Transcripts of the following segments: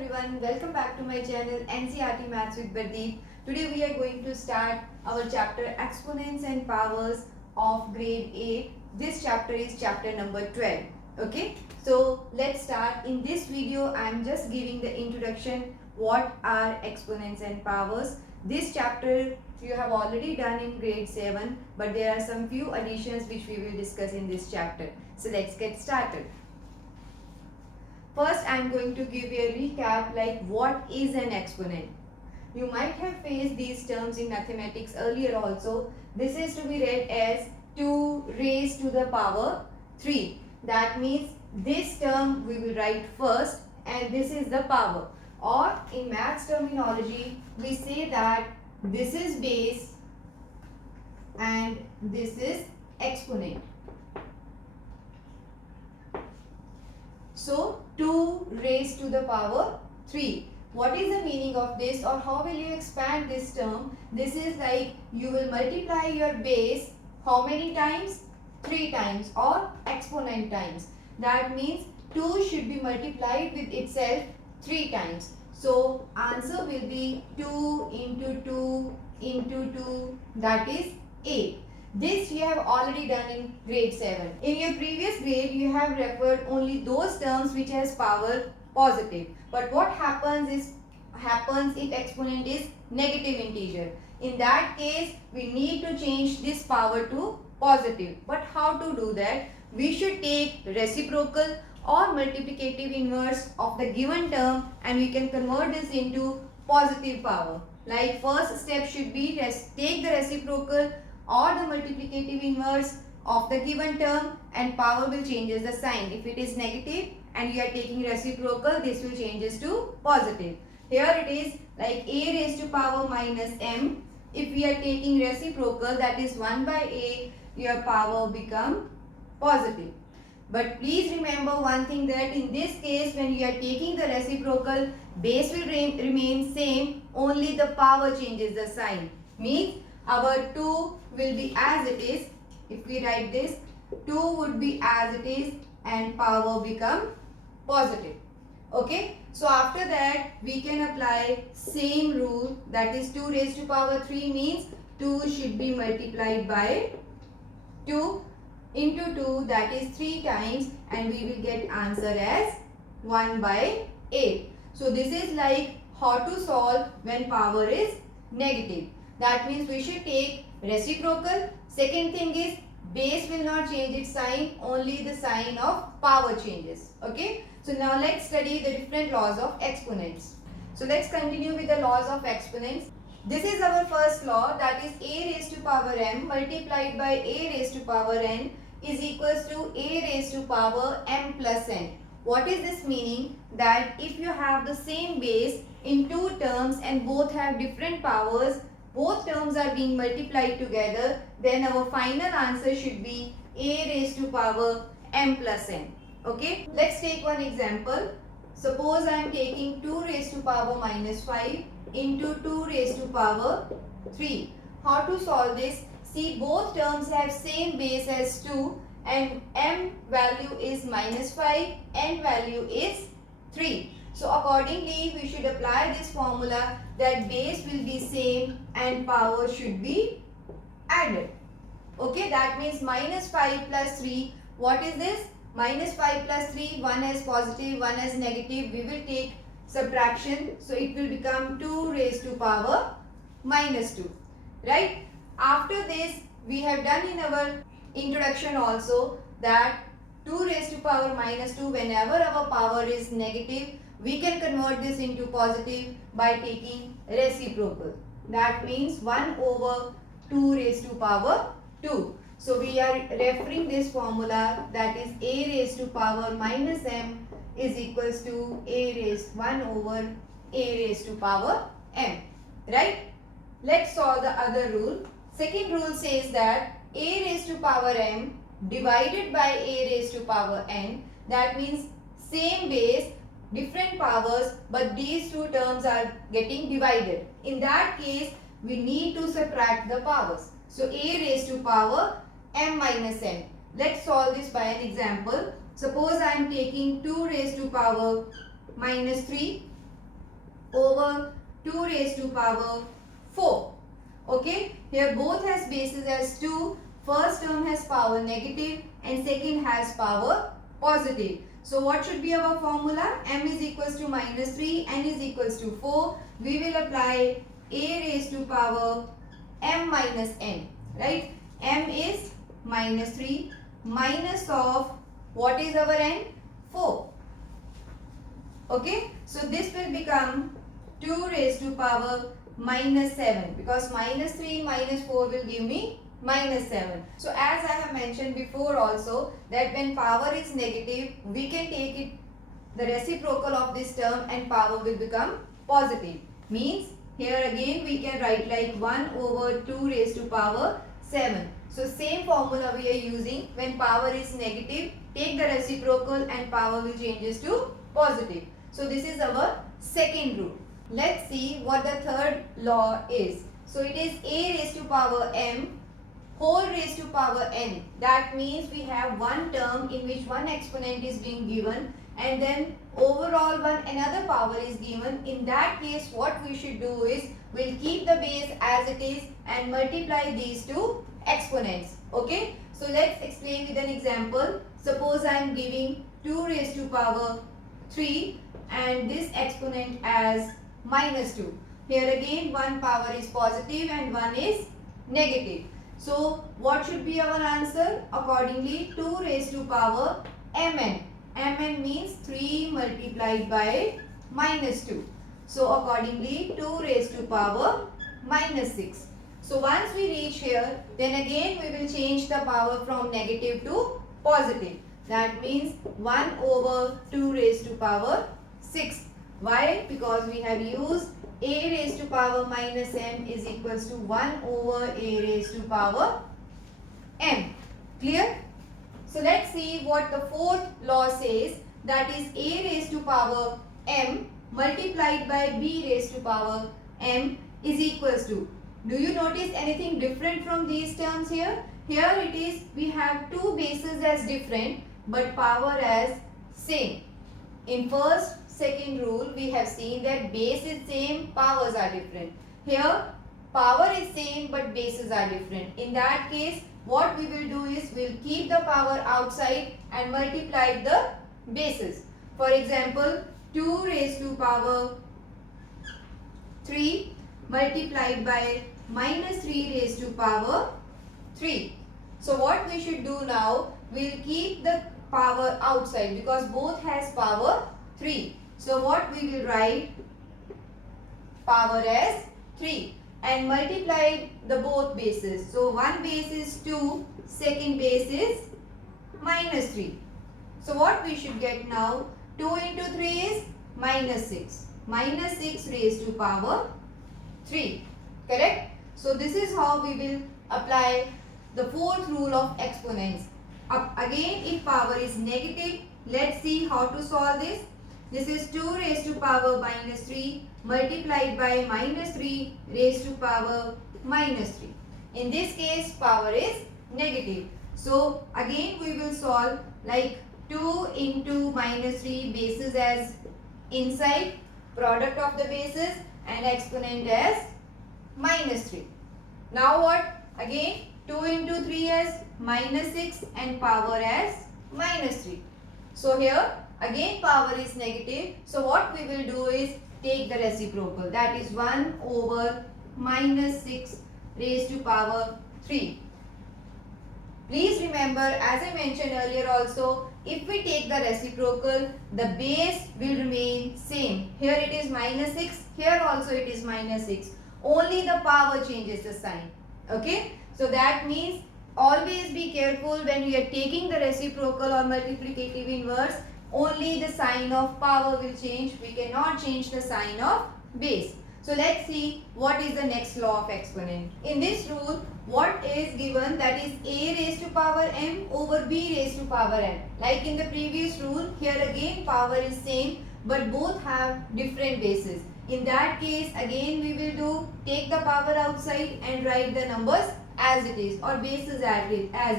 everyone, welcome back to my channel NCERT Maths with Bardeep. Today we are going to start our chapter Exponents and Powers of grade 8. This chapter is chapter number 12. Okay, so let's start. In this video I am just giving the introduction what are exponents and powers. This chapter you have already done in grade 7, but there are some few additions which we will discuss in this chapter. So let's get started. First, I am going to give you a recap like what is an exponent. You might have faced these terms in mathematics earlier also. This is to be read as 2 raised to the power 3. That means this term we will write first and this is the power. Or in maths terminology, we say that this is base and this is exponent. So 2 raised to the power 3. What is the meaning of this, or how will you expand this term? This is like you will multiply your base how many times? 3 times, or exponent times. That means 2 should be multiplied with itself 3 times. So answer will be 2 into 2 into 2, that is 8. This you have already done in grade 7. In your previous grade, you have referred only those terms which has power positive. But what happens if exponent is negative integer. In that case, we need to change this power to positive. But how to do that? We should take reciprocal or multiplicative inverse of the given term and we can convert this into positive power. Like first step should be take the reciprocal or the multiplicative inverse of the given term and power will changes the sign. If it is negative and you are taking reciprocal, this will changes to positive. Here it is like a raised to power minus m. If we are taking reciprocal, that is 1 by a, your power become positive. But please remember one thing, that in this case when you are taking the reciprocal, base will remain same, only the power changes the sign. Means our 2 will be as it is. If we write this, 2 would be as it is and power become positive. Okay. So after that we can apply same rule, that is 2 raised to power 3 means 2 should be multiplied by 2 into 2, that is 3 times, and we will get answer as 1 by 8. So this is like how to solve when power is negative. That means we should take reciprocal. Second thing is base will not change its sign, only the sign of power changes. Okay. So now let's study the different laws of exponents. So let's continue with the laws of exponents. This is our first law, that is a raised to power m multiplied by a raised to power n is equals to a raised to power m plus n. What is this meaning? That if you have the same base in two terms and both have different powers, both terms are being multiplied together, then our final answer should be a raised to power m plus n. Okay, let's take one example. Suppose I am taking 2 raised to power minus 5 into 2 raised to power 3. How to solve this? See, both terms have same base as 2 and m value is minus 5, n value is 3. So accordingly we should apply this formula that base will be same and power should be added. Okay, that means minus 5 plus 3. What is this? Minus 5 plus 3, one as positive, one as negative. We will take subtraction. So it will become 2 raised to power minus 2. Right? After this, we have done in our introduction also that 2 raised to power minus 2, whenever our power is negative, we can convert this into positive by taking reciprocal. That means 1 over 2 raised to power 2. So we are referring this formula, that is a raised to power minus m is equals to a raised 1 over a raised to power m. Right? Let's solve the other rule. Second rule says that a raised to power m divided by a raised to power n. That means same base, different powers, but these two terms are getting divided. In that case, we need to subtract the powers. So a raised to power m minus n. Let's solve this by an example. Suppose I am taking 2 raised to power minus 3 over 2 raised to power 4. Okay, here both has bases as 2. First term has power negative and second has power positive. So what should be our formula? M is equals to minus 3, N is equals to 4. We will apply A raised to power M minus N, right? M is minus 3 minus of what is our N? 4. Okay, so this will become 2 raised to power minus 7 because minus 3 minus 4 will give me minus 7. So as I have mentioned before also that when power is negative, we can take it the reciprocal of this term and power will become positive. Means here again we can write like 1 over 2 raised to power 7. So same formula we are using. When power is negative, take the reciprocal and power will changes to positive. So this is our second rule. Let's see what the third law is. So it is A raised to power M whole raised to power n. That means we have one term in which one exponent is being given and then overall one another power is given. In that case what we should do is we'll keep the base as it is and multiply these two exponents. Okay. So let's explain with an example. Suppose I am giving 2 raised to power 3 and this exponent as minus 2. Here again one power is positive and one is negative. So what should be our answer? Accordingly 2 raised to power mn. Mn means 3 multiplied by minus 2. So accordingly 2 raised to power minus 6. So once we reach here, then again we will change the power from negative to positive. That means 1 over 2 raised to power 6. Why? Because we have used a raised to power minus m is equals to 1 over a raised to power m. Clear? So let's see what the fourth law says. That is a raised to power m multiplied by b raised to power m is equals to. Do you notice anything different from these terms here? Here it is we have two bases as different but power as same. In first second rule we have seen that base is same, powers are different. Here power is same but bases are different. In that case what we will do is we will keep the power outside and multiply the bases. For example 2 raised to power 3 multiplied by minus 3 raised to power 3. So what we should do now, we will keep the power outside because both has power 3. So what we will write? Power as 3 and multiply the both bases. So one base is 2, second base is minus 3. So what we should get now? 2 into 3 is minus 6. Minus 6 raised to power 3. Correct? So this is how we will apply the fourth rule of exponents. Again if power is negative, let's see how to solve this. This is 2 raised to power minus 3 multiplied by minus 3 raised to power minus 3. In this case power is negative. So again we will solve like 2 into minus 3 bases as inside, product of the bases and exponent as minus 3. Now what? Again 2 into 3 as minus 6 and power as minus 3. So here again power is negative. So what we will do is take the reciprocal. That is 1 over minus 6 raised to power 3. Please remember, as I mentioned earlier also, if we take the reciprocal, the base will remain same. Here it is minus 6, here also it is minus 6. Only the power changes the sign. Okay? So that means always be careful when you are taking the reciprocal or multiplicative inverse. Only the sign of power will change. We cannot change the sign of base. So let's see what is the next law of exponent. In this rule, what is given, that is a raised to power m over b raised to power n. Like in the previous rule, here again power is same but both have different bases. In that case again we will do take the power outside and write the numbers as it is or bases as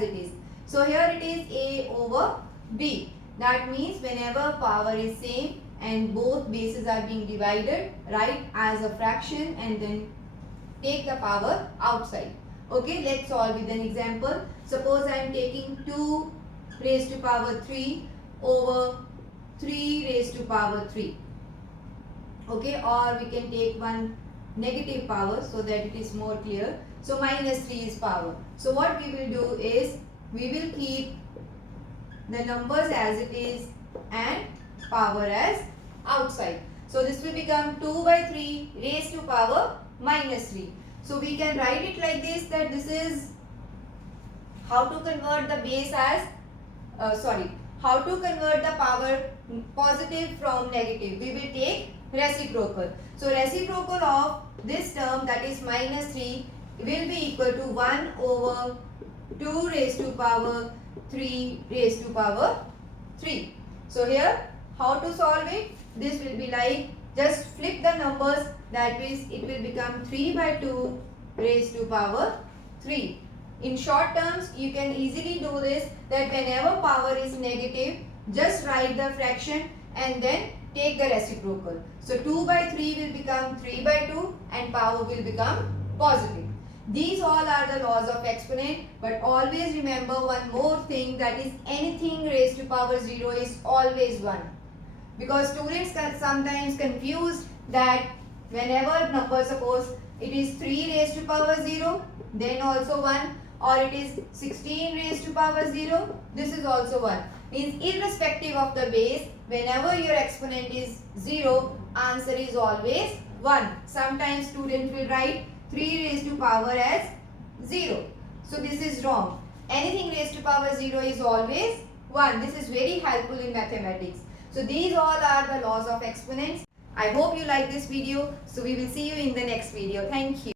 it is. So here it is a over b. That means whenever power is same and both bases are being divided, right, as a fraction, and then take the power outside. Okay, let's solve with an example. Suppose I am taking 2 raised to power 3 over 3 raised to power 3. Okay, or we can take one negative power so that it is more clear. So minus 3 is power. So what we will do is we will keep the numbers as it is and power as outside. So this will become 2 by 3 raised to power minus 3. So we can write it like this, that this is how to convert the base as how to convert the power positive from negative. We will take reciprocal. So reciprocal of this term, that is minus 3, will be equal to 1 over 2 raised to power 3 raised to power 3. So here how to solve it? This will be like, just flip the numbers, that means it will become 3 by 2 raised to power 3. In short terms, you can easily do this, that whenever power is negative, just write the fraction and then take the reciprocal. So 2 by 3 will become 3 by 2 and power will become positive. These all are the laws of exponent, but always remember one more thing, that is anything raised to power 0 is always 1. Because students are sometimes confused that whenever number, suppose it is 3 raised to power 0, then also 1, or it is 16 raised to power 0, this is also 1. Means irrespective of the base, whenever your exponent is 0, answer is always 1. Sometimes students will write 3 raised to power as 0. So this is wrong. Anything raised to power 0 is always 1. This is very helpful in mathematics. So these all are the laws of exponents. I hope you like this video. So we will see you in the next video. Thank you.